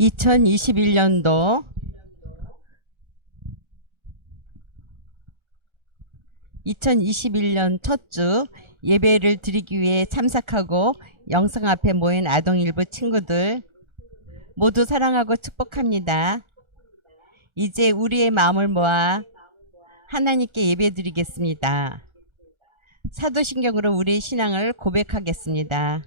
2021년도 2021년 첫 주 예배를 드리기 위해 참석하고 영상 앞에 모인 아동일부 친구들 모두 사랑하고 축복합니다. 이제 우리의 마음을 모아 하나님께 예배 드리겠습니다. 사도신경으로 우리의 신앙을 고백하겠습니다.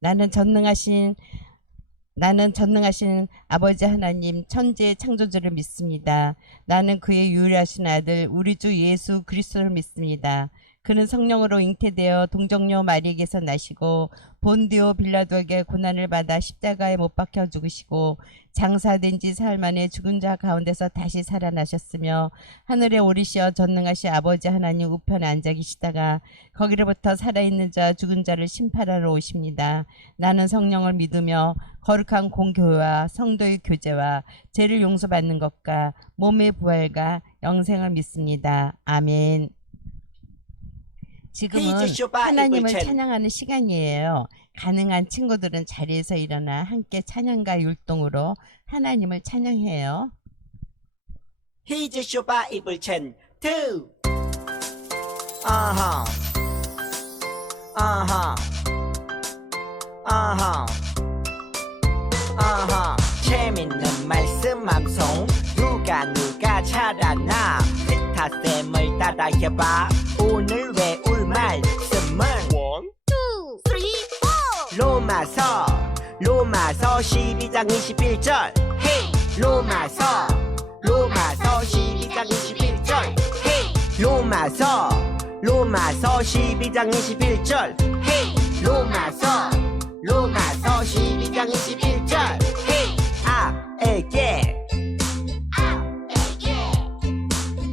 나는 전능하신 아버지 하나님 천지의 창조주를 믿습니다. 나는 그의 유일하신 아들 우리 주 예수 그리스도를 믿습니다. 그는 성령으로 잉태되어 동정녀 마리에게서 나시고 본디오 빌라도에게 고난을 받아 십자가에 못 박혀 죽으시고 장사된 지 사흘 만에 죽은 자 가운데서 다시 살아나셨으며 하늘에 오르시어 전능하신 아버지 하나님 우편에 앉아 계시다가 거기로부터 살아있는 자 죽은 자를 심판하러 오십니다. 나는 성령을 믿으며 거룩한 공교회와 성도의 교제와 죄를 용서받는 것과 몸의 부활과 영생을 믿습니다. 아멘. 지금은 하나님을 찬양하는 시간이에요. 가능한 친구들은 자리에서 일어나 함께 찬양과 율동으로 하나님을 찬양해요. 히즈 쇼바 이불 첸 투 아하 아하 아하 아하 재밌는 말씀 암송 누가 잘하나 스타쌤을 따라해봐. 오늘 외울 말씀은 1, 2, 3, 4 로마서 12장 21절 헤이 로마서 12장 21절 헤이 로마서 12장 21절 헤이 로마서 12장 21절 헤이 아에게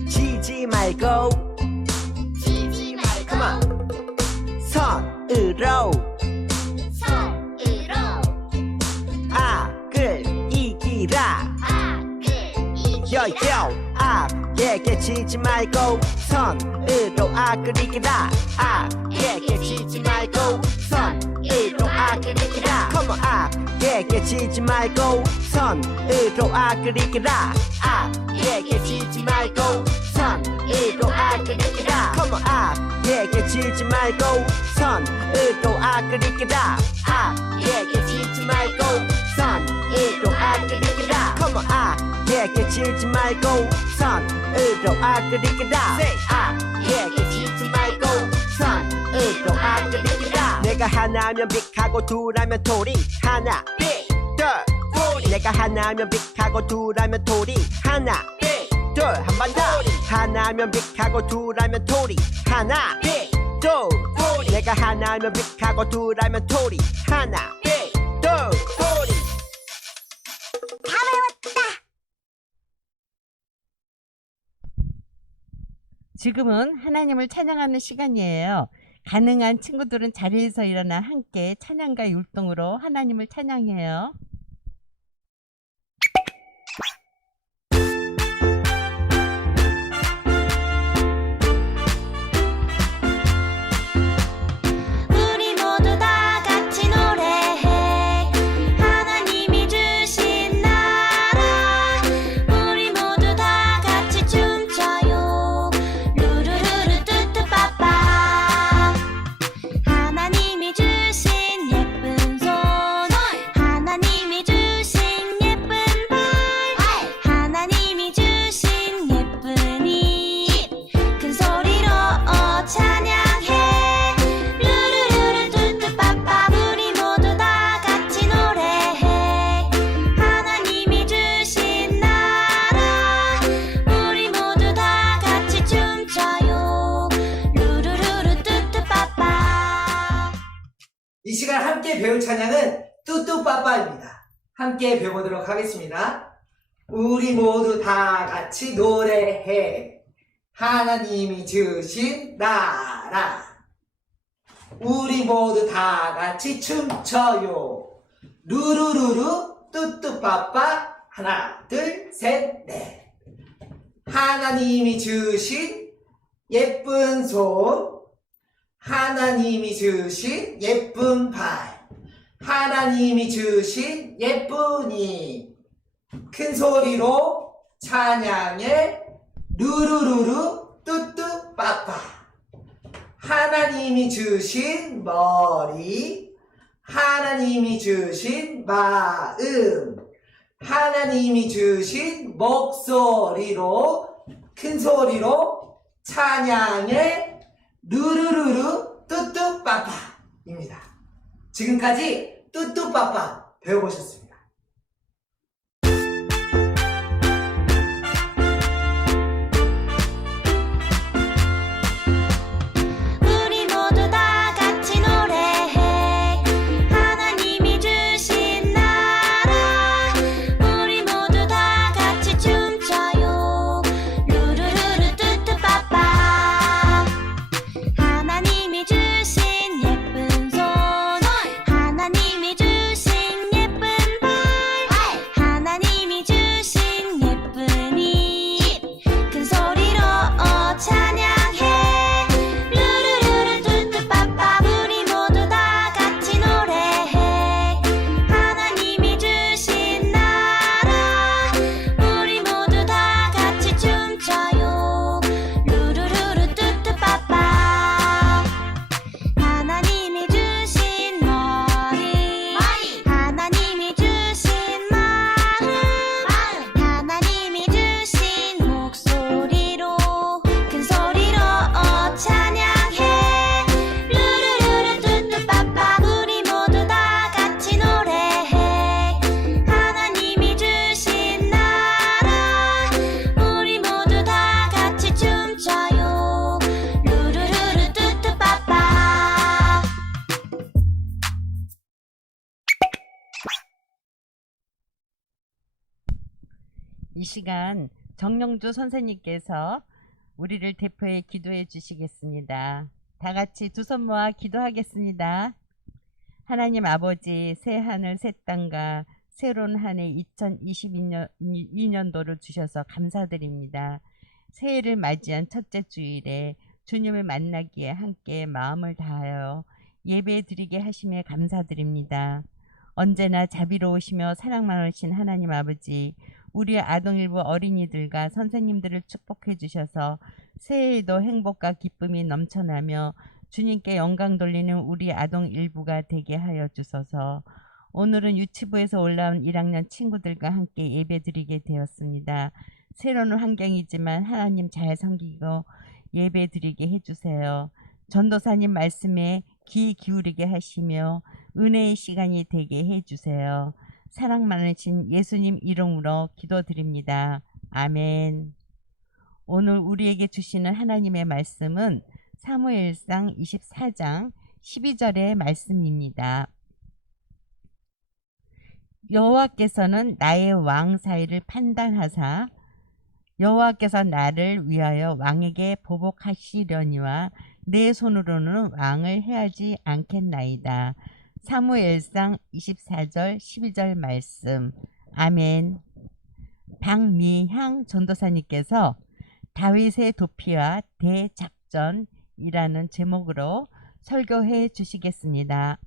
지지 말고 come on 선으로 악을 이기라 여여 악에게 지지 말고 선으로 악을 이기라 악에게 지지 말고 선으로 악을 이기라 come on 악에게 지지 말고 선으로 악을 이기라 악에게 지지 말고 선으로 악을 이기라 come on 악에게 지지 말고 선으로 악을 이기라 악에게 지지 말고 선으로 악을 이기라 come on 악에게 지지 말고 선으로 악을 이기라 악에게 지지 말고 선으로 악을 이기라 내가 하나면 빅하고 둘하면 토리 하나 빅둘 내가 하나면 빅하고 둘하면 토리 하나 빅둘 한 번 더 하나면 빅하고 둘하면 토리 하나 빅둘 내가 하나면 빅하고 둘하면 토리 하나 빅둘 토리 다 외웠다. 지금은 하나님을 찬양하는 시간이에요. 가능한 친구들은 자리에서 일어나 함께 찬양과 율동으로 하나님을 찬양해요. 이 시간 함께 배울 찬양은 뚜뚜빠빠입니다. 함께 배워보도록 하겠습니다. 우리 모두 다 같이 노래해. 하나님이 주신 나라. 우리 모두 다 같이 춤춰요. 루루루루 뚜뚜빠빠 하나 둘 셋 넷. 하나님이 주신 예쁜 손, 하나님이 주신 예쁜 발, 하나님이 주신 예쁜 입, 큰 소리로 찬양해 루루루루 뚜뚜빠빠. 하나님이 주신 머리, 하나님이 주신 마음, 하나님이 주신 목소리로 큰 소리로 찬양해 루루루루 뚜뚜빠빠입니다. 지금까지 뚜뚜빠빠 배워보셨습니다. 우리 모두 다 같이 노래해 하나님이 주신 나라 우리 모두 다 같이 춤춰요 루루루루 뚜뚜빠빠 하나님이 주신 예쁜 손 하나님이 주신 예쁜 발 하나님이 주신 예쁜 입 큰 소리로 찬양해 루루루루 뚜뚜빠빠 우리 모두 다 같이 노래해 하나님이 주신 나라 우리 모두 다 같이 춤춰요 루루루루 뚜뚜빠빠 하나님이 주신 머리 하나님이 주신 마음 하나님이 주신 목소리로 큰 소리로 찬양해 루루루루 뚜뚜빠빠 우리 모두 다 같이 노래해 하나님이 주신 나라 우리 모두 다 같이 춤춰요 루루루루 뚜뚜빠빠 이 시간 정영주 선생님께서 우리를 대표해 기도해 주시겠습니다. 다 같이 두 손 모아 기도하겠습니다. 하나님 아버지, 새 하늘 새 땅과 새로운 한 해 2022년도를 주셔서 감사드립니다. 새해를 맞이한 첫째 주일에 주님을 만나기에 함께 마음을 다하여 예배 드리게 하심에 감사드립니다. 언제나 자비로우시며 사랑 많으신 하나님 아버지, 우리 아동일부 어린이들과 선생님들을 축복해 주셔서 새해에도 행복과 기쁨이 넘쳐나며 주님께 영광 돌리는 우리 아동일부가 되게 하여 주소서. 오늘은 유치부에서 올라온 1학년 친구들과 함께 예배드리게 되었습니다. 새로운 환경이지만 하나님 잘 섬기고 예배드리게 해주세요. 전도사님 말씀에 귀 기울이게 하시며 은혜의 시간이 되게 해주세요. 사랑 많으신 예수님 이름으로 기도드립니다. 아멘. 오늘 우리에게 주시는 하나님의 말씀은 사무엘상 24장 12절의 말씀입니다. 여호와께서는 나의 왕 사이를 판단하사 여호와께서 나를 위하여 왕에게 보복하시려니와 내 손으로는 왕을 해하지 않겠나이다. 사무엘상 24절 12절 말씀. 아멘. 박미향 전도사님께서 다윗의 도피와 대작전이라는 제목으로 설교해 주시겠습니다.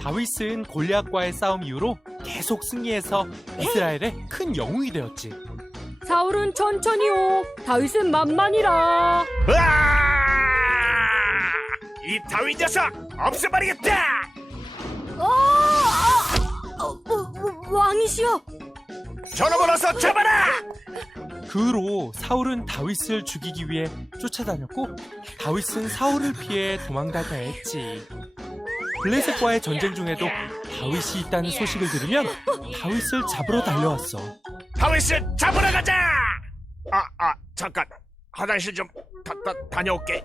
다윗은 골리앗과의 싸움 이후로 계속 승리해서 이스라엘의 큰 영웅이 되었지. 사울은 천천히요, 다윗은 만만이라. 이 다윗 녀석 없애버리겠다! 왕이시여. 저놈을 어서 잡아라! 그 후로 사울은 다윗을 죽이기 위해 쫓아다녔고 다윗은 사울을 피해 도망다녀야 했지. 블레셋과의 전쟁 중에도 다윗이 있다는 소식을 들으면 다윗을 잡으러 달려왔어. 다윗을 잡으러 가자! 잠깐 화장실 좀 다녀올게.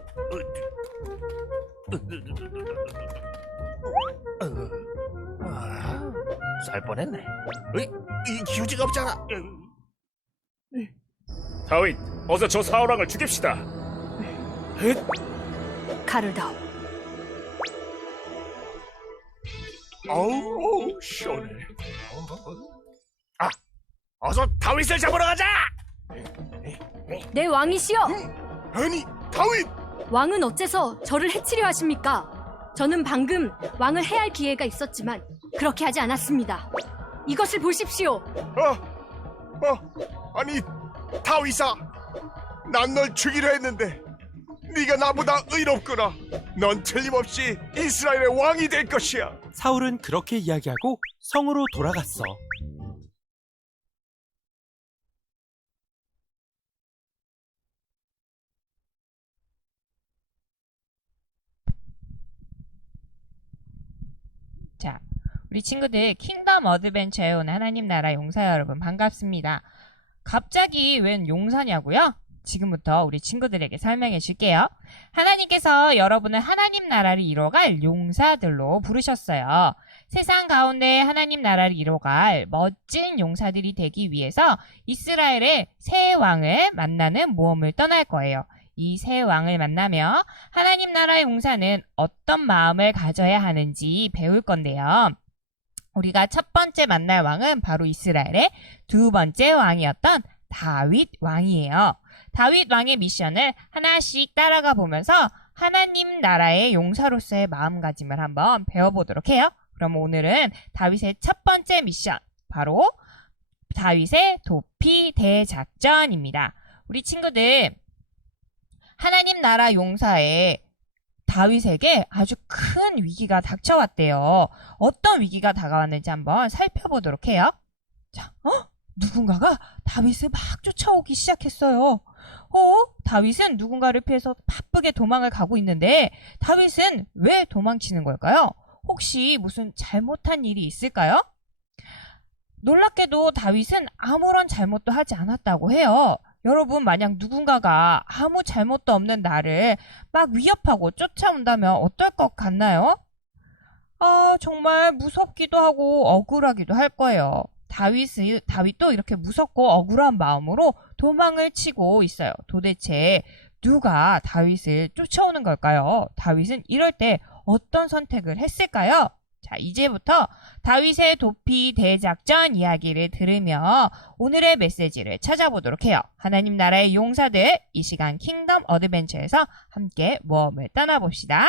살 뻔했네. 이 기우지가 없잖아. 다윗, 어서 저 사울왕을 죽입시다. 칼을 다오. 어우 시원해. 아, 어서 다윗을 잡으러 가자. 네, 왕이시여. 아니 다윗. 왕은 어째서 저를 해치려 하십니까? 저는 방금 왕을 해할 기회가 있었지만 그렇게 하지 않았습니다. 이것을 보십시오. 아니 다윗아, 난 널 죽이려 했는데 네가 나보다 의롭구나. 넌 틀림없이 이스라엘의 왕이 될 것이야. 사울은 그렇게 이야기하고 성으로 돌아갔어. 자, 우리 친구들 킹덤 어드벤처에 온 하나님 나라 용사 여러분 반갑습니다. 갑자기 웬 용사냐고요? 지금부터 우리 친구들에게 설명해 줄게요. 하나님께서 여러분을 하나님 나라를 이뤄갈 용사들로 부르셨어요. 세상 가운데 하나님 나라를 이뤄갈 멋진 용사들이 되기 위해서 이스라엘의 새 왕을 만나는 모험을 떠날 거예요. 이 새 왕을 만나며 하나님 나라의 용사는 어떤 마음을 가져야 하는지 배울 건데요. 우리가 첫 번째 만날 왕은 바로 이스라엘의 두 번째 왕이었던 다윗 왕이에요. 다윗 왕의 미션을 하나씩 따라가 보면서 하나님 나라의 용사로서의 마음가짐을 한번 배워보도록 해요. 그럼 오늘은 다윗의 첫 번째 미션, 바로 다윗의 도피 대작전입니다. 우리 친구들, 하나님 나라 용사의 다윗에게 아주 큰 위기가 닥쳐왔대요. 어떤 위기가 다가왔는지 한번 살펴보도록 해요. 자, 누군가가 다윗을 막 쫓아오기 시작했어요. 다윗은 누군가를 피해서 바쁘게 도망을 가고 있는데 다윗은 왜 도망치는 걸까요? 혹시 무슨 잘못한 일이 있을까요? 놀랍게도 다윗은 아무런 잘못도 하지 않았다고 해요. 여러분, 만약 누군가가 아무 잘못도 없는 나를 막 위협하고 쫓아온다면 어떨 것 같나요? 정말 무섭기도 하고 억울하기도 할 거예요. 다윗도 이렇게 무섭고 억울한 마음으로 도망을 치고 있어요. 도대체 누가 다윗을 쫓아오는 걸까요? 다윗은 이럴 때 어떤 선택을 했을까요? 자, 이제부터 다윗의 도피 대작전 이야기를 들으며 오늘의 메시지를 찾아보도록 해요. 하나님 나라의 용사들, 이 시간 킹덤 어드벤처에서 함께 모험을 떠나봅시다.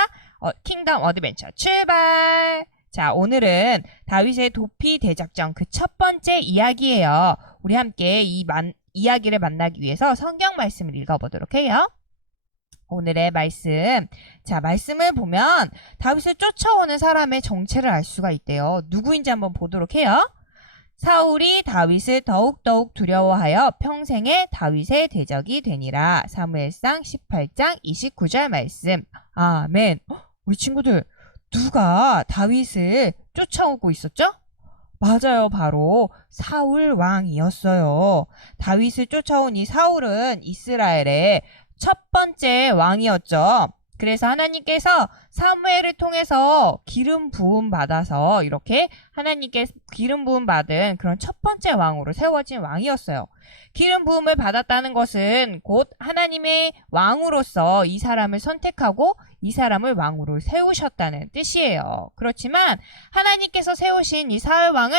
킹덤 어드벤처 출발! 자, 오늘은 다윗의 도피 대작전 그 첫 번째 이야기예요. 우리 함께 이야기를 만나기 위해서 성경 말씀을 읽어보도록 해요. 오늘의 말씀. 자, 말씀을 보면 다윗을 쫓아오는 사람의 정체를 알 수가 있대요. 누구인지 한번 보도록 해요. 사울이 다윗을 더욱더욱 두려워하여 평생에 다윗의 대적이 되니라. 사무엘상 18장 29절 말씀. 아멘. 우리 친구들, 누가 다윗을 쫓아오고 있었죠? 맞아요. 바로 사울 왕이었어요. 다윗을 쫓아온 이 사울은 이스라엘의 첫 번째 왕이었죠. 그래서 하나님께서 사무엘을 통해서 기름 부음 받아서 이렇게 하나님께 기름 부음 받은 그런 첫 번째 왕으로 세워진 왕이었어요. 기름 부음을 받았다는 것은 곧 하나님의 왕으로서 이 사람을 선택하고 이 사람을 왕으로 세우셨다는 뜻이에요. 그렇지만 하나님께서 세우신 이 사울 왕은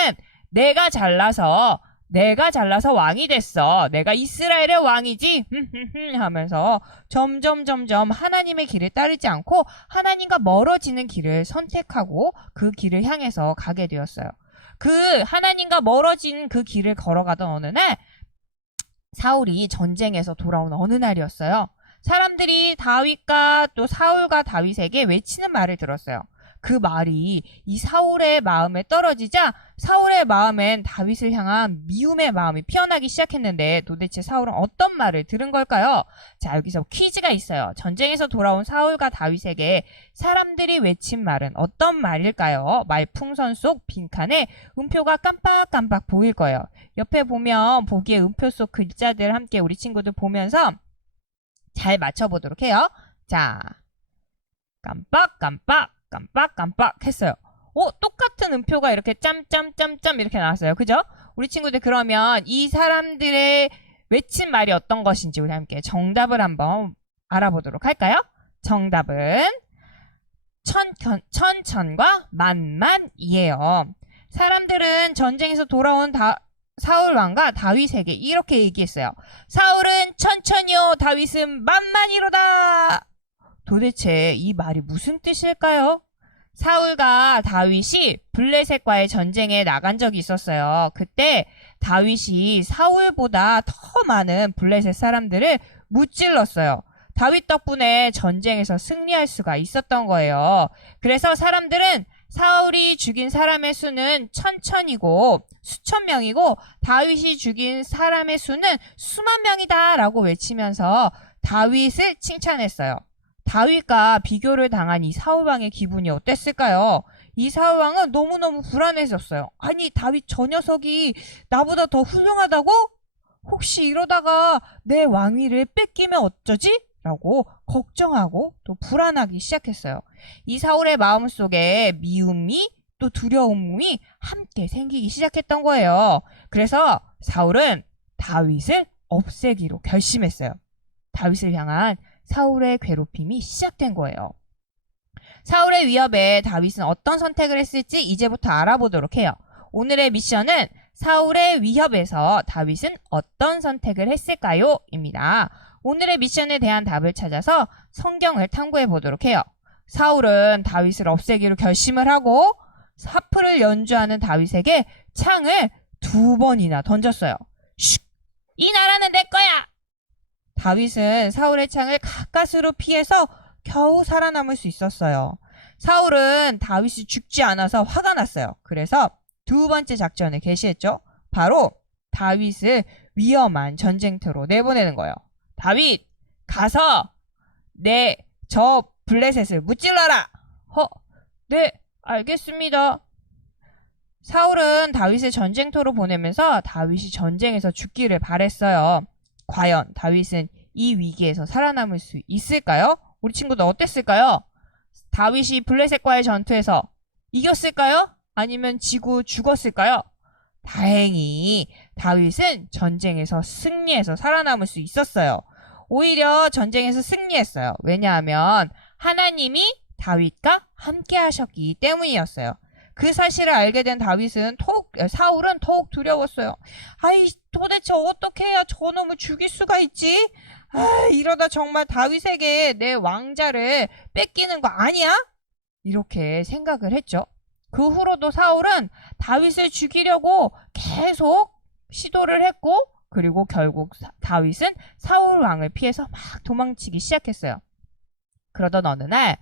내가 잘나서 왕이 됐어. 내가 이스라엘의 왕이지. 하면서 점점 하나님의 길을 따르지 않고 하나님과 멀어지는 길을 선택하고 그 길을 향해서 가게 되었어요. 그 하나님과 멀어진 그 길을 걸어가던 어느 날 사울이 전쟁에서 돌아온 어느 날이었어요. 사람들이 다윗과 또 사울과 다윗에게 외치는 말을 들었어요. 그 말이 이 사울의 마음에 떨어지자 사울의 마음엔 다윗을 향한 미움의 마음이 피어나기 시작했는데 도대체 사울은 어떤 말을 들은 걸까요? 자, 여기서 퀴즈가 있어요. 전쟁에서 돌아온 사울과 다윗에게 사람들이 외친 말은 어떤 말일까요? 말풍선 속 빈칸에 음표가 깜빡깜빡 보일 거예요. 옆에 보면 보기에 음표 속 글자들 함께 우리 친구들 보면서 잘 맞춰보도록 해요. 자, 깜빡깜빡 했어요. 똑같은 음표가 이렇게 짬짬짬짬 이렇게 나왔어요. 그죠? 우리 친구들, 그러면 이 사람들의 외친 말이 어떤 것인지 우리 함께 정답을 한번 알아보도록 할까요? 정답은 천천과 만만이에요. 사람들은 전쟁에서 돌아온 사울 왕과 다윗에게 이렇게 얘기했어요. 사울은 천천히요, 다윗은 만만이로다. 도대체 이 말이 무슨 뜻일까요? 사울과 다윗이 블레셋과의 전쟁에 나간 적이 있었어요. 그때 다윗이 사울보다 더 많은 블레셋 사람들을 무찔렀어요. 다윗 덕분에 전쟁에서 승리할 수가 있었던 거예요. 그래서 사람들은 사울이 죽인 사람의 수는 천천이고 수천 명이고 다윗이 죽인 사람의 수는 수만 명이다 라고 외치면서 다윗을 칭찬했어요. 다윗과 비교를 당한 이 사울왕의 기분이 어땠을까요? 이 사울왕은 너무너무 불안해졌어요. 아니, 다윗 저 녀석이 나보다 더 훌륭하다고? 혹시 이러다가 내 왕위를 뺏기면 어쩌지? 라고 걱정하고 또 불안하기 시작했어요. 이 사울의 마음속에 미움이 또 두려움이 함께 생기기 시작했던 거예요. 그래서 사울은 다윗을 없애기로 결심했어요. 다윗을 향한 사울의 괴롭힘이 시작된 거예요. 사울의 위협에 다윗은 어떤 선택을 했을지 이제부터 알아보도록 해요. 오늘의 미션은 사울의 위협에서 다윗은 어떤 선택을 했을까요? 입니다. 오늘의 미션에 대한 답을 찾아서 성경을 탐구해 보도록 해요. 사울은 다윗을 없애기로 결심을 하고 하프를 연주하는 다윗에게 창을 2번이나 던졌어요. 슉! 이 나라는 내 거야! 다윗은 사울의 창을 가까스로 피해서 겨우 살아남을 수 있었어요. 사울은 다윗이 죽지 않아서 화가 났어요. 그래서 2번째 작전을 개시했죠. 바로 다윗을 위험한 전쟁터로 내보내는 거예요. 다윗, 가서 저 블레셋을 무찔러라! 네, 알겠습니다. 사울은 다윗을 전쟁터로 보내면서 다윗이 전쟁에서 죽기를 바랬어요. 과연 다윗은 이 위기에서 살아남을 수 있을까요? 우리 친구들 어땠을까요? 다윗이 블레셋과의 전투에서 이겼을까요? 아니면 지고 죽었을까요? 다행히 다윗은 전쟁에서 승리해서 살아남을 수 있었어요. 오히려 전쟁에서 승리했어요. 왜냐하면 하나님이 다윗과 함께 하셨기 때문이었어요. 그 사실을 알게 된 사울은 더욱 두려웠어요. 아이, 도대체 어떻게 해야 저놈을 죽일 수가 있지? 이러다 정말 다윗에게 내 왕자를 뺏기는 거 아니야? 이렇게 생각을 했죠. 그 후로도 사울은 다윗을 죽이려고 계속 시도를 했고, 그리고 결국 다윗은 사울 왕을 피해서 막 도망치기 시작했어요. 그러던 어느 날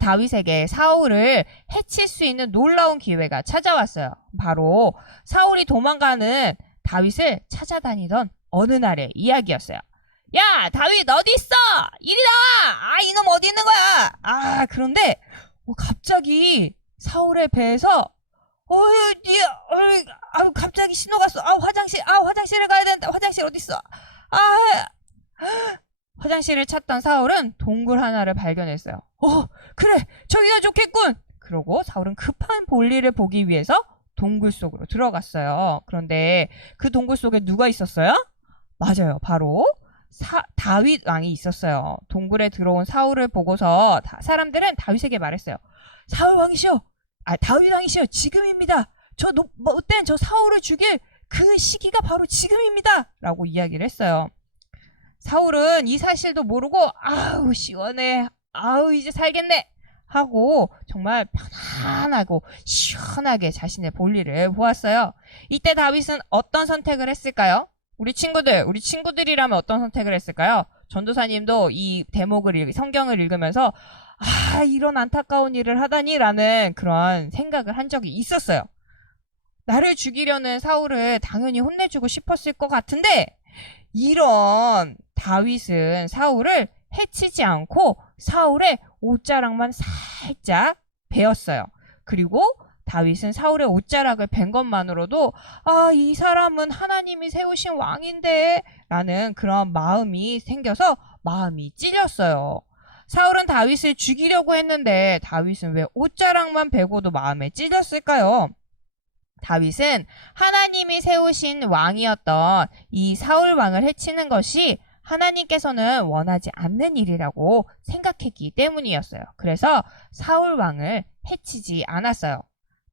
다윗에게 사울을 해칠 수 있는 놀라운 기회가 찾아왔어요. 바로 사울이 도망가는 다윗을 찾아다니던 어느 날의 이야기였어요. 야, 다윗 어디 있어? 이리 나와! 이놈 어디 있는 거야? 그런데 갑자기 사울의 배에서 갑자기 신호가 왔어. 화장실에 가야 된다. 화장실 어디 있어? 화장실을 찾던 사울은 동굴 하나를 발견했어요. 그래, 저기가 좋겠군. 그러고 사울은 급한 볼일을 보기 위해서 동굴 속으로 들어갔어요. 그런데 그 동굴 속에 누가 있었어요? 맞아요, 바로 다윗 왕이 있었어요. 동굴에 들어온 사울을 보고서 사람들은 다윗에게 말했어요. 사울 왕이시여, 다윗 왕이시여, 지금입니다. 못된 저 사울을 죽일 그 시기가 바로 지금입니다. 라고 이야기를 했어요. 사울은 이 사실도 모르고 시원해, 이제 살겠네 하고 정말 편안하고 시원하게 자신의 볼일을 보았어요. 이때 다윗은 어떤 선택을 했을까요? 우리 친구들이라면 어떤 선택을 했을까요? 전도사님도 이 성경을 읽으면서 이런 안타까운 일을 하다니 라는 그런 생각을 한 적이 있었어요. 나를 죽이려는 사울을 당연히 혼내주고 싶었을 것 같은데, 이런 다윗은 사울을 해치지 않고 사울의 옷자락만 살짝 베었어요. 그리고 다윗은 사울의 옷자락을 벤 것만으로도 이 사람은 하나님이 세우신 왕인데 라는 그런 마음이 생겨서 마음이 찔렸어요. 사울은 다윗을 죽이려고 했는데 다윗은 왜 옷자락만 베고도 마음에 찔렸을까요? 다윗은 하나님이 세우신 왕이었던 이 사울 왕을 해치는 것이 하나님께서는 원하지 않는 일이라고 생각했기 때문이었어요. 그래서 사울 왕을 해치지 않았어요.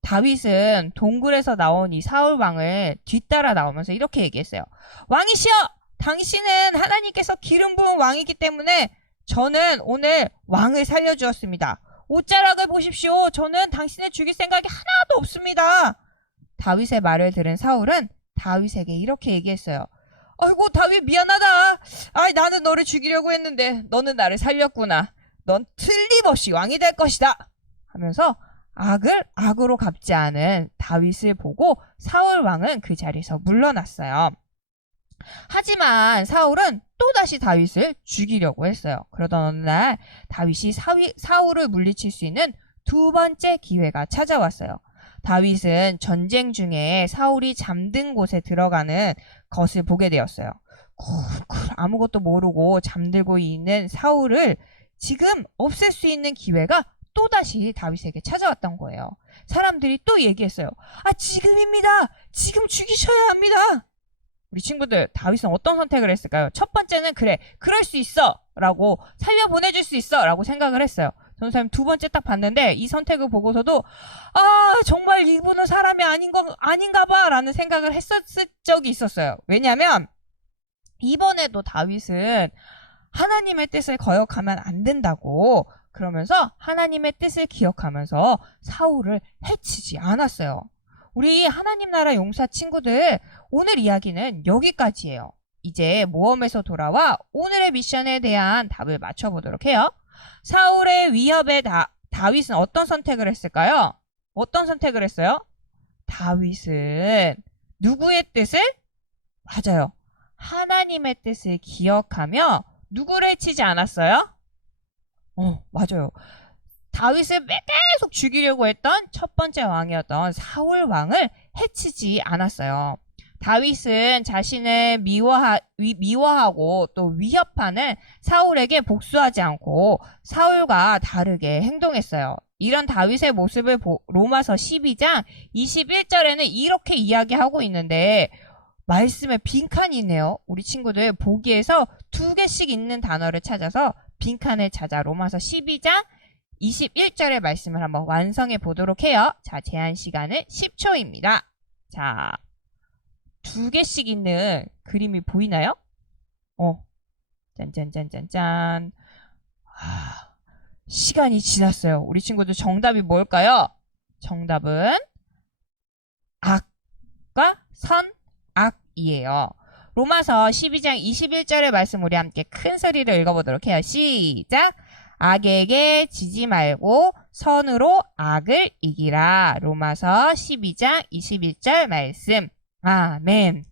다윗은 동굴에서 나온 이 사울 왕을 뒤따라 나오면서 이렇게 얘기했어요. 왕이시여! 당신은 하나님께서 기름 부은 왕이기 때문에 저는 오늘 왕을 살려주었습니다. 옷자락을 보십시오. 저는 당신을 죽일 생각이 하나도 없습니다. 다윗의 말을 들은 사울은 다윗에게 이렇게 얘기했어요. 아이고 다윗 미안하다. 나는 너를 죽이려고 했는데 너는 나를 살렸구나. 넌 틀림없이 왕이 될 것이다. 하면서 악을 악으로 갚지 않은 다윗을 보고 사울 왕은 그 자리에서 물러났어요. 하지만 사울은 또다시 다윗을 죽이려고 했어요. 그러던 어느 날 다윗이 사울을 물리칠 수 있는 두 번째 기회가 찾아왔어요. 다윗은 전쟁 중에 사울이 잠든 곳에 들어가는 것을 보게 되었어요. 쿨쿨 아무것도 모르고 잠들고 있는 사울을 지금 없앨 수 있는 기회가 또다시 다윗에게 찾아왔던 거예요. 사람들이 또 얘기했어요. 지금입니다. 지금 죽이셔야 합니다. 우리 친구들, 다윗은 어떤 선택을 했을까요? 첫 번째는 그래, 그럴 수 있어 라고 살려보내줄 수 있어 라고 생각을 했어요. 전사님 두 번째 딱 봤는데 이 선택을 보고서도 정말 이분은 사람이 아닌가 봐 라는 생각을 했었을 적이 있었어요. 왜냐하면 이번에도 다윗은 하나님의 뜻을 거역하면 안 된다고 그러면서 하나님의 뜻을 기억하면서 사울을 해치지 않았어요. 우리 하나님 나라 용사 친구들, 오늘 이야기는 여기까지예요. 이제 모험에서 돌아와 오늘의 미션에 대한 답을 맞춰보도록 해요. 사울의 위협에 다윗은 어떤 선택을 했을까요? 어떤 선택을 했어요? 다윗은 누구의 뜻을? 맞아요. 하나님의 뜻을 기억하며 누구를 해치지 않았어요? 맞아요. 다윗을 계속 죽이려고 했던 첫 번째 왕이었던 사울 왕을 해치지 않았어요. 다윗은 자신을 미워하고 또 위협하는 사울에게 복수하지 않고 사울과 다르게 행동했어요. 이런 다윗의 모습을 로마서 12장 21절에는 이렇게 이야기하고 있는데 말씀에 빈칸이 있네요. 우리 친구들 보기에서 2개씩 있는 단어를 찾아서 빈칸을 찾아 로마서 12장 21절의 말씀을 한번 완성해 보도록 해요. 자, 제한 시간은 10초입니다. 자, 2개씩 있는 그림이 보이나요? 짠짠짠짠짠. 시간이 지났어요. 우리 친구들 정답이 뭘까요? 정답은 악과 선악이에요. 로마서 12장 21절의 말씀 우리 함께 큰 소리를 읽어보도록 해요. 시작! 악에게 지지 말고 선으로 악을 이기라. 로마서 12장 21절 말씀. 아멘.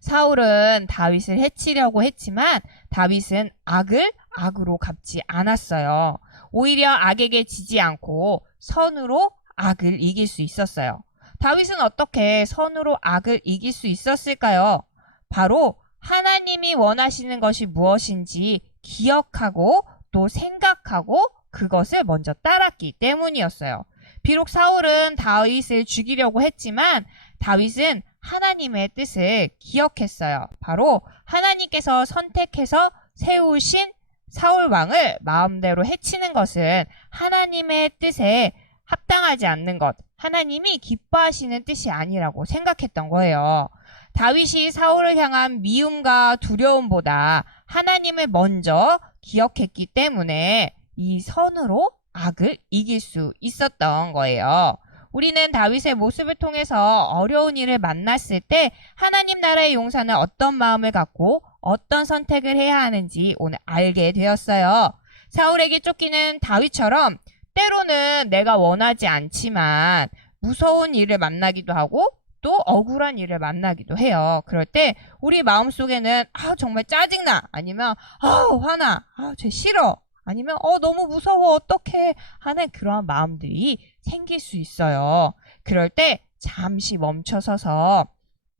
사울은 다윗을 해치려고 했지만 다윗은 악을 악으로 갚지 않았어요. 오히려 악에게 지지 않고 선으로 악을 이길 수 있었어요. 다윗은 어떻게 선으로 악을 이길 수 있었을까요? 바로 하나님이 원하시는 것이 무엇인지 기억하고 또 생각하고 그것을 먼저 따랐기 때문이었어요. 비록 사울은 다윗을 죽이려고 했지만 다윗은 하나님의 뜻을 기억했어요. 바로 하나님께서 선택해서 세우신 사울 왕을 마음대로 해치는 것은 하나님의 뜻에 합당하지 않는 것, 하나님이 기뻐하시는 뜻이 아니라고 생각했던 거예요. 다윗이 사울을 향한 미움과 두려움보다 하나님을 먼저 기억했기 때문에 이 선으로 악을 이길 수 있었던 거예요. 우리는 다윗의 모습을 통해서 어려운 일을 만났을 때 하나님 나라의 용사는 어떤 마음을 갖고 어떤 선택을 해야 하는지 오늘 알게 되었어요. 사울에게 쫓기는 다윗처럼 때로는 내가 원하지 않지만 무서운 일을 만나기도 하고 또 억울한 일을 만나기도 해요. 그럴 때 우리 마음속에는 정말 짜증나, 아니면 화나, 쟤 싫어, 아니면 너무 무서워, 어떡해 하는 그러한 마음들이 생길 수 있어요. 그럴 때 잠시 멈춰서서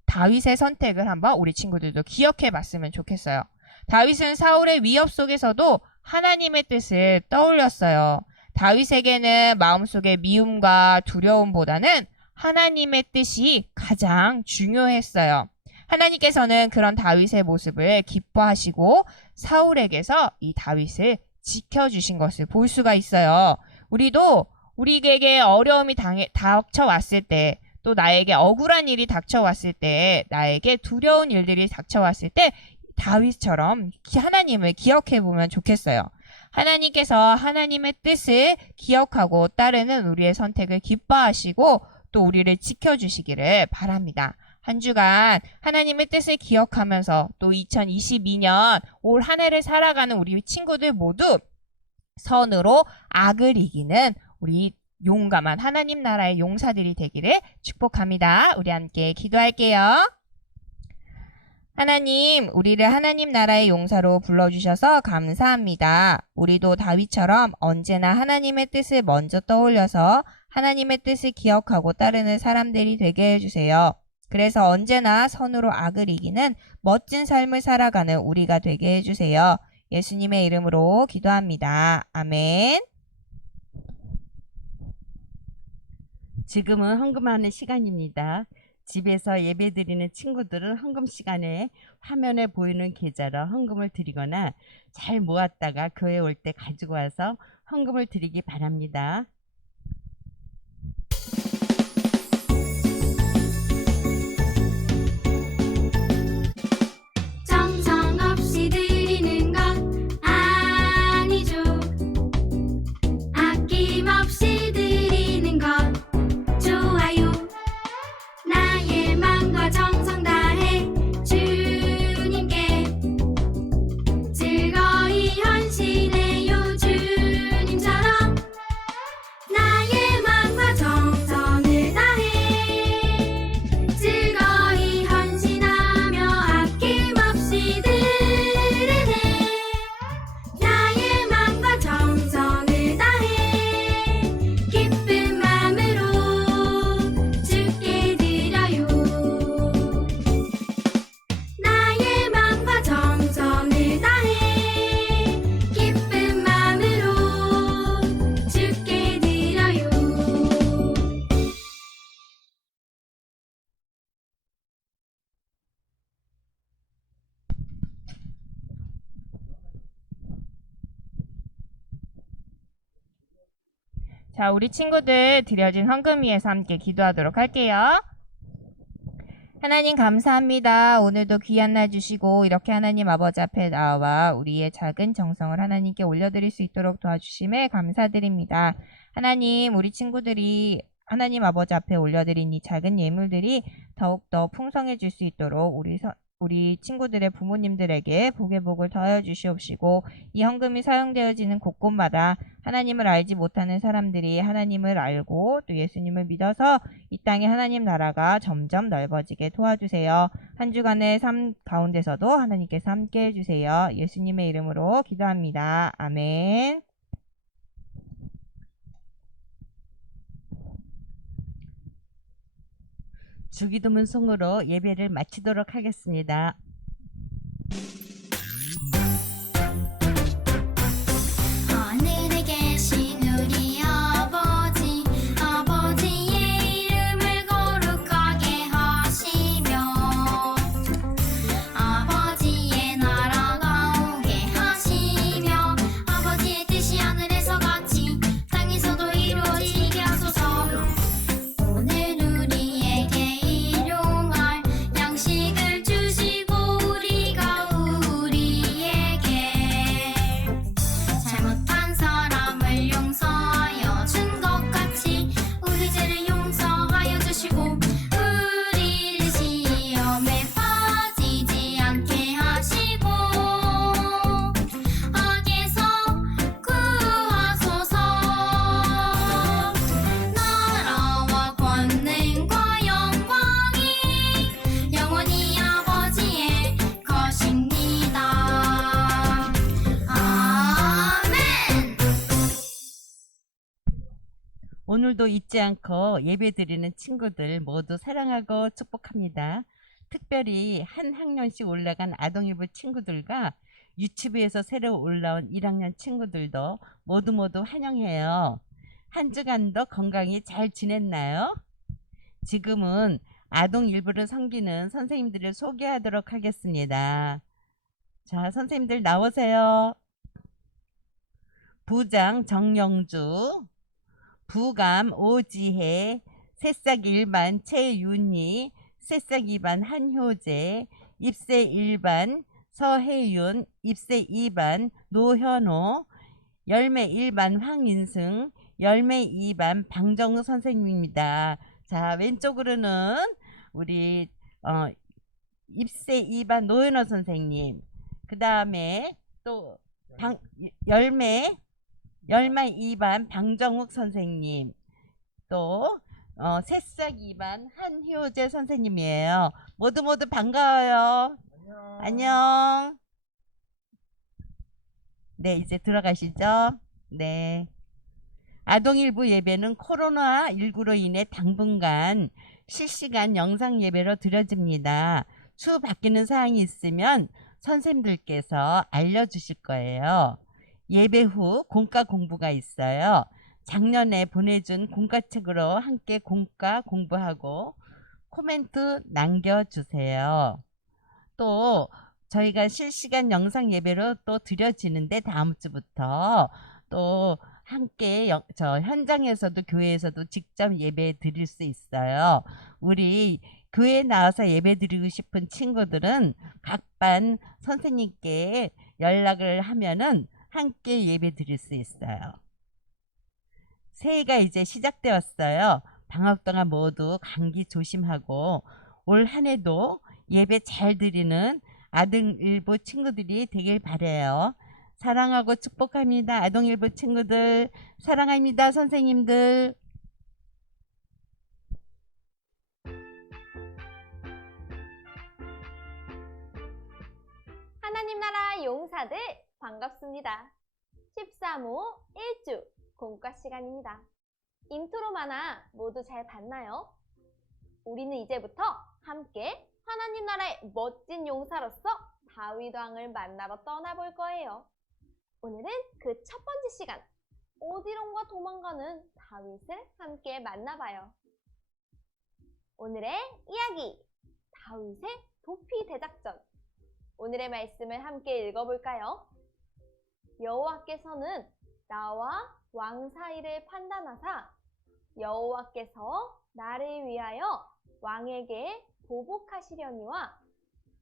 다윗의 선택을 한번 우리 친구들도 기억해 봤으면 좋겠어요. 다윗은 사울의 위협 속에서도 하나님의 뜻을 떠올렸어요. 다윗에게는 마음속의 미움과 두려움보다는 하나님의 뜻이 가장 중요했어요. 하나님께서는 그런 다윗의 모습을 기뻐하시고 사울에게서 이 다윗을 지켜주신 것을 볼 수가 있어요. 우리도 우리에게 어려움이 닥쳐왔을 때, 또 나에게 억울한 일이 닥쳐왔을 때, 나에게 두려운 일들이 닥쳐왔을 때 다윗처럼 하나님을 기억해 보면 좋겠어요. 하나님께서 하나님의 뜻을 기억하고 따르는 우리의 선택을 기뻐하시고 또 우리를 지켜주시기를 바랍니다. 한 주간 하나님의 뜻을 기억하면서 또 2022년 올 한 해를 살아가는 우리 친구들 모두 선으로 악을 이기는 우리 용감한 하나님 나라의 용사들이 되기를 축복합니다. 우리 함께 기도할게요. 하나님, 우리를 하나님 나라의 용사로 불러주셔서 감사합니다. 우리도 다윗처럼 언제나 하나님의 뜻을 먼저 떠올려서 하나님의 뜻을 기억하고 따르는 사람들이 되게 해주세요. 그래서 언제나 선으로 악을 이기는 멋진 삶을 살아가는 우리가 되게 해주세요. 예수님의 이름으로 기도합니다. 아멘. 지금은 헌금하는 시간입니다. 집에서 예배드리는 친구들은 헌금 시간에 화면에 보이는 계좌로 헌금을 드리거나 잘 모았다가 교회 올 때 가지고 와서 헌금을 드리기 바랍니다. 정성 없이 드리는 것 아니죠. 아낌없이 드리는 것 좋아요. 나의 마음과 정성 다해 주님께 즐거이 헌신해요. 주님처럼 나의 마음과 정성을 다해 즐거이 헌신하며 아낌없이 드리네. 나의 마음과 정성을 다해 기쁜 마음으로 주께 드려요. 나의 마음과 정성을 다해 기쁜 마음으로 주께 드려요. 자, 우리 친구들 드려진 헌금 위해서 함께 기도하도록 할게요. 하나님 감사합니다. 오늘도 귀한 날 주시고 이렇게 하나님 아버지 앞에 나와 우리의 작은 정성을 하나님께 올려드릴 수 있도록 도와주심에 감사드립니다. 하나님, 우리 친구들이 하나님 아버지 앞에 올려드린 이 작은 예물들이 더욱더 풍성해질 수 있도록 우리 친구들의 부모님들에게 복의 복을 더하여 주시옵시고 이 헌금이 사용되어지는 곳곳마다 하나님을 알지 못하는 사람들이 하나님을 알고 또 예수님을 믿어서 이 땅에 하나님 나라가 점점 넓어지게 도와주세요. 한 주간의 삶 가운데서도 하나님께서 함께 해주세요. 예수님의 이름으로 기도합니다. 아멘. 주기도문 송으로 예배를 마치도록 하겠습니다. 하늘에 계신 우리 아버지, 아버지의 이름을 거룩하게 하시며 아버지의 나라가 오게 하시며 아버지의 뜻이 하늘에서 같이 땅에서도 이루어지게 하소서. 오늘 우리에게 일용할 양식을 주시고 우리가 우리에게 잘못한 사람을 용서하여 준 것 같이 우리 죄를 용서하여 주시고 우리를 시험에 빠지지 않게 하시고 악에서 구하소서. 나라와 권능과 영광이 영원히 아버지의 것입니다. 아멘. 오늘도 잊지 않고 예배드리는 친구들 모두 사랑하고 축복합니다. 특별히 한 학년씩 올라간 아동일부 친구들과 유치부에서 새로 올라온 1학년 친구들도 모두 환영해요. 한 주간도 건강히 잘 지냈나요? 지금은 아동 일부를 섬기는 선생님들을 소개하도록 하겠습니다. 자, 선생님들 나오세요. 부장 정영주, 부감 오지혜, 새싹 1반 최윤희, 새싹 2반 한효재, 입새 1반 서혜윤, 입새 2반 노현호, 열매 1반 황인승, 열매 2반 방정우 선생님입니다. 자, 왼쪽으로는 우리 입새 2반 노현호 선생님, 그 다음에 또 열매 2반 방정욱 선생님, 또 새싹 2반 한효재 선생님이에요. 모두 반가워요. 안녕. 네, 이제 들어가시죠. 네. 아동일부 예배는 코로나19로 인해 당분간 실시간 영상 예배로 드려집니다. 추후 바뀌는 사항이 있으면 선생님들께서 알려주실 거예요. 예배 후 공과 공부가 있어요. 작년에 보내준 공과책으로 함께 공과 공부하고 코멘트 남겨주세요. 또 저희가 실시간 영상 예배로 또 드려지는데 다음 주부터 또 함께 저 현장에서도 교회에서도 직접 예배 드릴 수 있어요. 우리 교회에 나와서 예배 드리고 싶은 친구들은 각 반 선생님께 연락을 하면은 함께 예배 드릴 수 있어요. 새해가 이제 시작되었어요. 방학 동안 모두 감기 조심하고 올 한 해도 예배 잘 드리는 아동일부 친구들이 되길 바라요. 사랑하고 축복합니다. 아동일부 친구들 사랑합니다. 선생님들. 하나님 나라 용사들 반갑습니다. 13호 1주 공과 시간입니다. 인트로마나 모두 잘 봤나요? 우리는 이제부터 함께 하나님 나라의 멋진 용사로서 다윗 왕을 만나러 떠나볼 거예요. 오늘은 그 첫 번째 시간, 어디론가 도망가는 다윗을 함께 만나봐요. 오늘의 이야기, 다윗의 도피 대작전. 오늘의 말씀을 함께 읽어볼까요? 여호와께서는 나와 왕 사이를 판단하사 여호와께서 나를 위하여 왕에게 보복하시려니와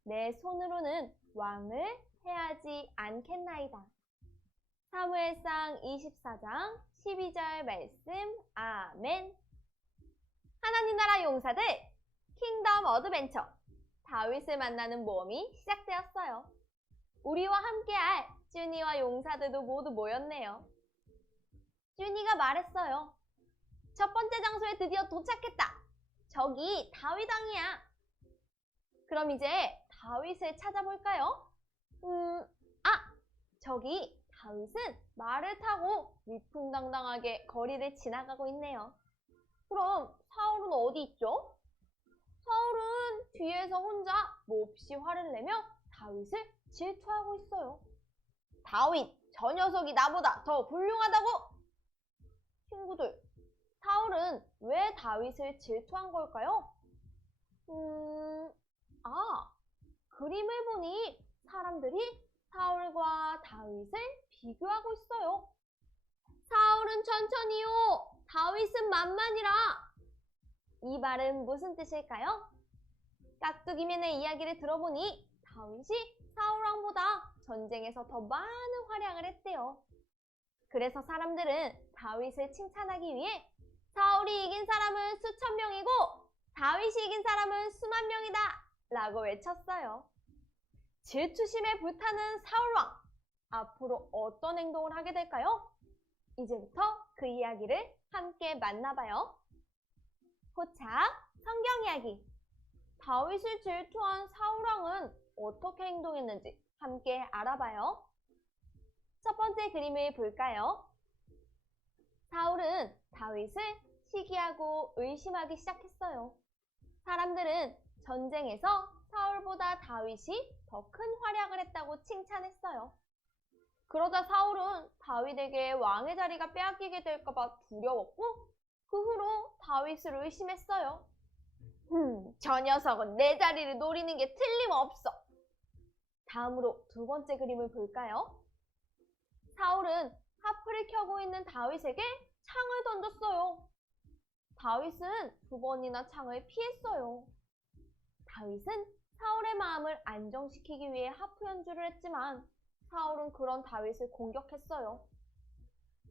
내 손으로는 왕을 해하지 않겠나이다. 사무엘상 24장 12절 말씀. 아멘. 하나님 나라 용사들 킹덤 어드벤처 다윗을 만나는 모험이 시작되었어요. 우리와 함께할 쭈니와 용사들도 모두 모였네요. 쭈니가 말했어요. 첫 번째 장소에 드디어 도착했다. 저기 다윗 왕이야. 그럼 이제 다윗을 찾아볼까요? 저기 다윗은 말을 타고 위풍당당하게 거리를 지나가고 있네요. 그럼 사울은 어디 있죠? 사울은 뒤에서 혼자 몹시 화를 내며 다윗을 질투하고 있어요. 다윗, 저 녀석이 나보다 더 훌륭하다고? 친구들, 사울은 왜 다윗을 질투한 걸까요? 그림을 보니 사람들이 사울과 다윗을 비교하고 있어요. 사울은 천천히요, 다윗은 만만이라. 이 말은 무슨 뜻일까요? 깍두기맨의 이야기를 들어보니 다윗이 사울왕보다 전쟁에서 더 많은 활약을 했대요. 그래서 사람들은 다윗을 칭찬하기 위해 사울이 이긴 사람은 수천 명이고 다윗이 이긴 사람은 수만 명이다 라고 외쳤어요. 질투심에 불타는 사울왕, 앞으로 어떤 행동을 하게 될까요? 이제부터 그 이야기를 함께 만나봐요. 포착 성경 이야기. 다윗을 질투한 사울왕은 어떻게 행동했는지 함께 알아봐요. 첫 번째 그림을 볼까요? 사울은 다윗을 시기하고 의심하기 시작했어요. 사람들은 전쟁에서 사울보다 다윗이 더 큰 활약을 했다고 칭찬했어요. 그러자 사울은 다윗에게 왕의 자리가 빼앗기게 될까봐 두려웠고 그 후로 다윗을 의심했어요. 저 녀석은 내 자리를 노리는 게 틀림없어. 다음으로 두 번째 그림을 볼까요? 사울은 하프를 켜고 있는 다윗에게 창을 던졌어요. 다윗은 두 번이나 창을 피했어요. 다윗은 사울의 마음을 안정시키기 위해 하프 연주를 했지만 사울은 그런 다윗을 공격했어요.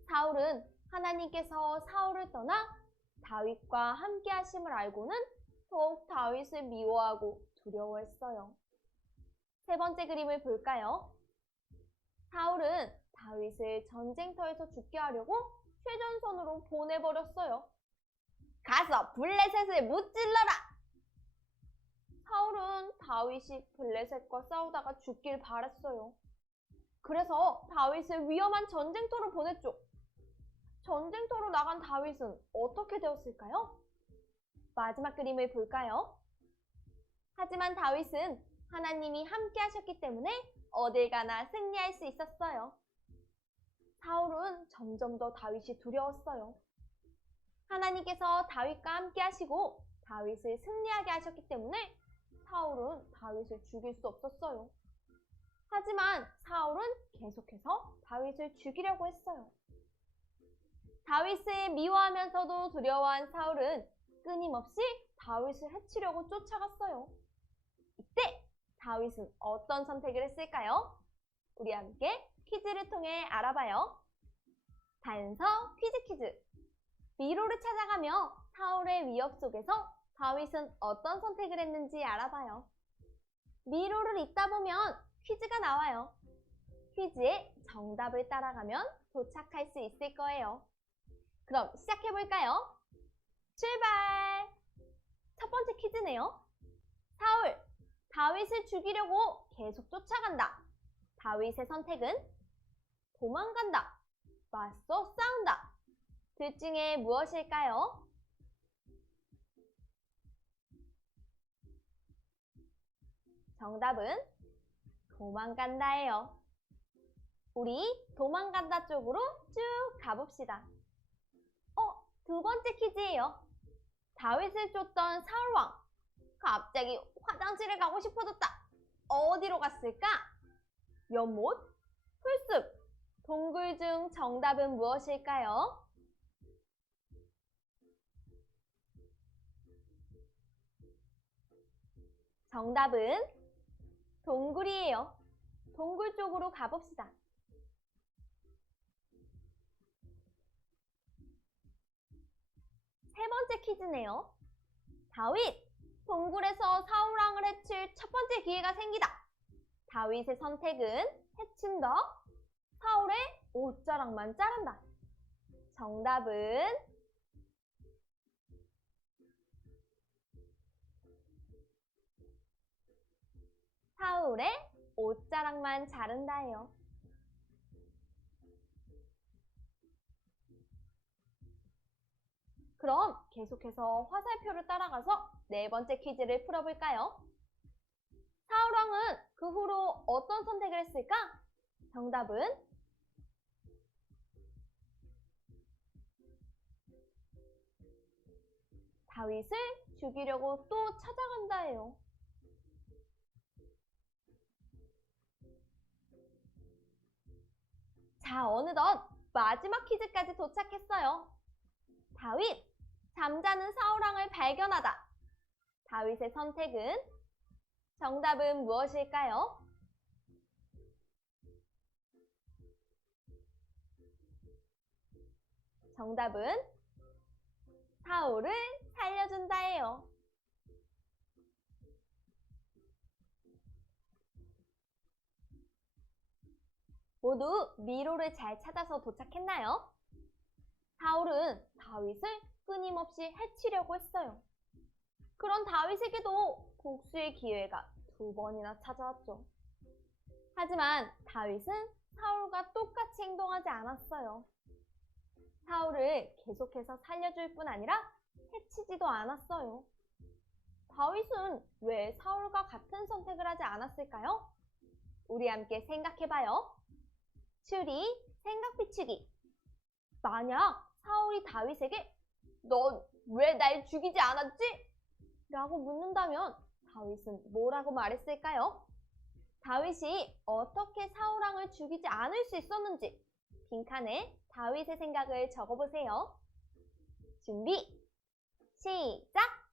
사울은 하나님께서 사울을 떠나 다윗과 함께 하심을 알고는 더욱 다윗을 미워하고 두려워했어요. 세 번째 그림을 볼까요? 사울은 다윗을 전쟁터에서 죽게 하려고 최전선으로 보내버렸어요. 가서 블레셋을 무찔러라! 사울은 다윗이 블레셋과 싸우다가 죽길 바랬어요. 그래서 다윗을 위험한 전쟁터로 보냈죠. 전쟁터로 나간 다윗은 어떻게 되었을까요? 마지막 그림을 볼까요? 하지만 다윗은 하나님이 함께 하셨기 때문에 어딜 가나 승리할 수 있었어요. 사울은 점점 더 다윗이 두려웠어요. 하나님께서 다윗과 함께 하시고 다윗을 승리하게 하셨기 때문에 사울은 다윗을 죽일 수 없었어요. 하지만 사울은 계속해서 다윗을 죽이려고 했어요. 다윗을 미워하면서도 두려워한 사울은 끊임없이 다윗을 해치려고 쫓아갔어요. 이때 다윗은 어떤 선택을 했을까요? 우리 함께 퀴즈를 통해 알아봐요. 단서 퀴즈. 미로를 찾아가며 사울의 위협 속에서 다윗은 어떤 선택을 했는지 알아봐요. 미로를 읽다 보면 퀴즈가 나와요. 퀴즈의 정답을 따라가면 도착할 수 있을 거예요. 그럼 시작해볼까요? 출발! 첫 번째 퀴즈네요. 사울, 다윗을 죽이려고 계속 쫓아간다. 다윗의 선택은 도망간다, 맞서 싸운다. 둘 중에 무엇일까요? 정답은 도망간다예요. 우리 도망간다 쪽으로 쭉 가봅시다. 두 번째 퀴즈예요. 다윗을 쫓던 사울왕. 갑자기 화장실을 가고 싶어졌다. 어디로 갔을까? 연못, 풀숲, 동굴 중 정답은 무엇일까요? 정답은 동굴이에요. 동굴 쪽으로 가봅시다. 세 번째 퀴즈네요. 다윗, 동굴에서 사울왕을 해칠 첫 번째 기회가 생기다. 다윗의 선택은 해친다, 사울의 옷자락만 자른다. 정답은 사울의 옷자락만 자른다예요. 그럼 계속해서 화살표를 따라가서 네 번째 퀴즈를 풀어볼까요? 사울왕은 그 후로 어떤 선택을 했을까? 정답은 다윗을 죽이려고 또 찾아간다예요. 자, 어느덧 마지막 퀴즈까지 도착했어요. 다윗, 잠자는 사울왕을 발견하다. 다윗의 선택은? 정답은 무엇일까요? 정답은 사울을 살려준다예요. 모두 미로를 잘 찾아서 도착했나요? 사울은 다윗을 끊임없이 해치려고 했어요. 그런 다윗에게도 복수의 기회가 두 번이나 찾아왔죠. 하지만 다윗은 사울과 똑같이 행동하지 않았어요. 사울을 계속해서 살려줄 뿐 아니라 해치지도 않았어요. 다윗은 왜 사울과 같은 선택을 하지 않았을까요? 우리 함께 생각해봐요. 추리, 생각 비추기. 만약 사울이 다윗에게 넌 왜 날 죽이지 않았지? 라고 묻는다면 다윗은 뭐라고 말했을까요? 다윗이 어떻게 사울 왕을 죽이지 않을 수 있었는지 빈칸에 다윗의 생각을 적어보세요. 준비, 시작!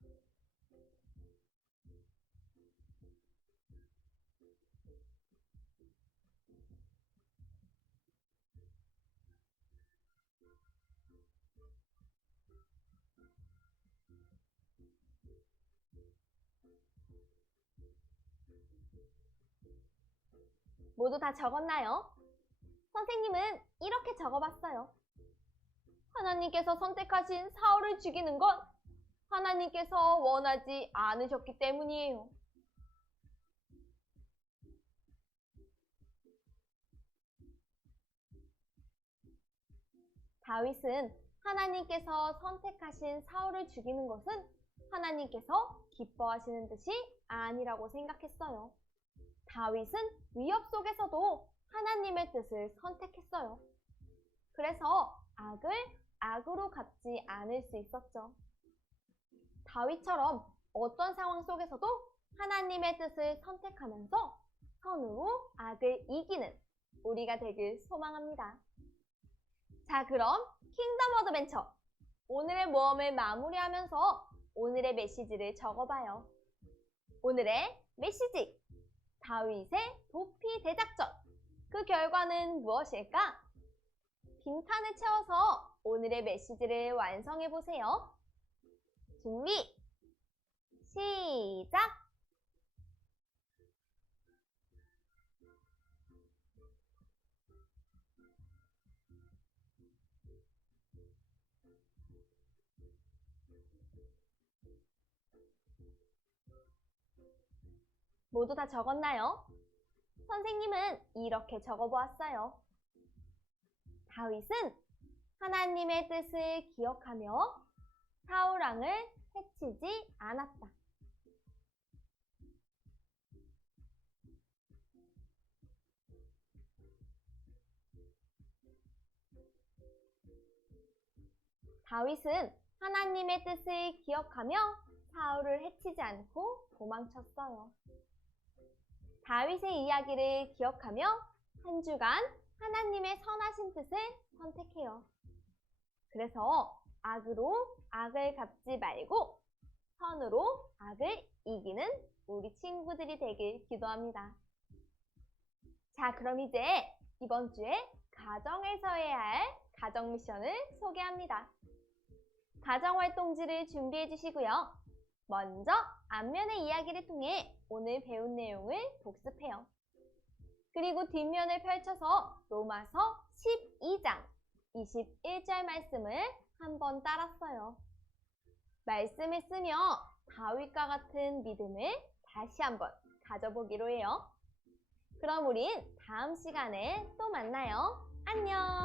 모두 다 적었나요? 선생님은 이렇게 적어봤어요. 하나님께서 선택하신 사울을 죽이는 건 하나님께서 원하지 않으셨기 때문이에요. 다윗은 하나님께서 선택하신 사울을 죽이는 것은 하나님께서 기뻐하시는 뜻이 아니라고 생각했어요. 다윗은 위협 속에서도 하나님의 뜻을 선택했어요. 그래서 악을 악으로 갚지 않을 수 있었죠. 다윗처럼 어떤 상황 속에서도 하나님의 뜻을 선택하면서 선으로 악을 이기는 우리가 되길 소망합니다. 자, 그럼 킹덤 어드벤처 오늘의 모험을 마무리하면서 오늘의 메시지를 적어봐요. 오늘의 메시지 다윗의 도피 대작전 그 결과는 무엇일까? 빈칸을 채워서 오늘의 메시지를 완성해보세요. 준비, 시작! 모두 다 적었나요? 선생님은 이렇게 적어보았어요. 다윗은 하나님의 뜻을 기억하며 사울 왕을 해치지 않았다. 다윗은 하나님의 뜻을 기억하며 사울을 해치지 않고 도망쳤어요. 다윗의 이야기를 기억하며 한 주간 하나님의 선하신 뜻을 선택해요. 그래서 악으로 악을 갚지 말고 선으로 악을 이기는 우리 친구들이 되길 기도합니다. 자, 그럼 이제 이번 주에 가정에서 해야 할 가정 미션을 소개합니다. 가정활동지를 준비해 주시고요. 먼저 앞면의 이야기를 통해 오늘 배운 내용을 복습해요. 그리고 뒷면을 펼쳐서 로마서 12장 21절 말씀을 한번 따랐어요. 말씀을 쓰며 다윗과 같은 믿음을 다시 한번 가져보기로 해요. 그럼 우린 다음 시간에 또 만나요. 안녕!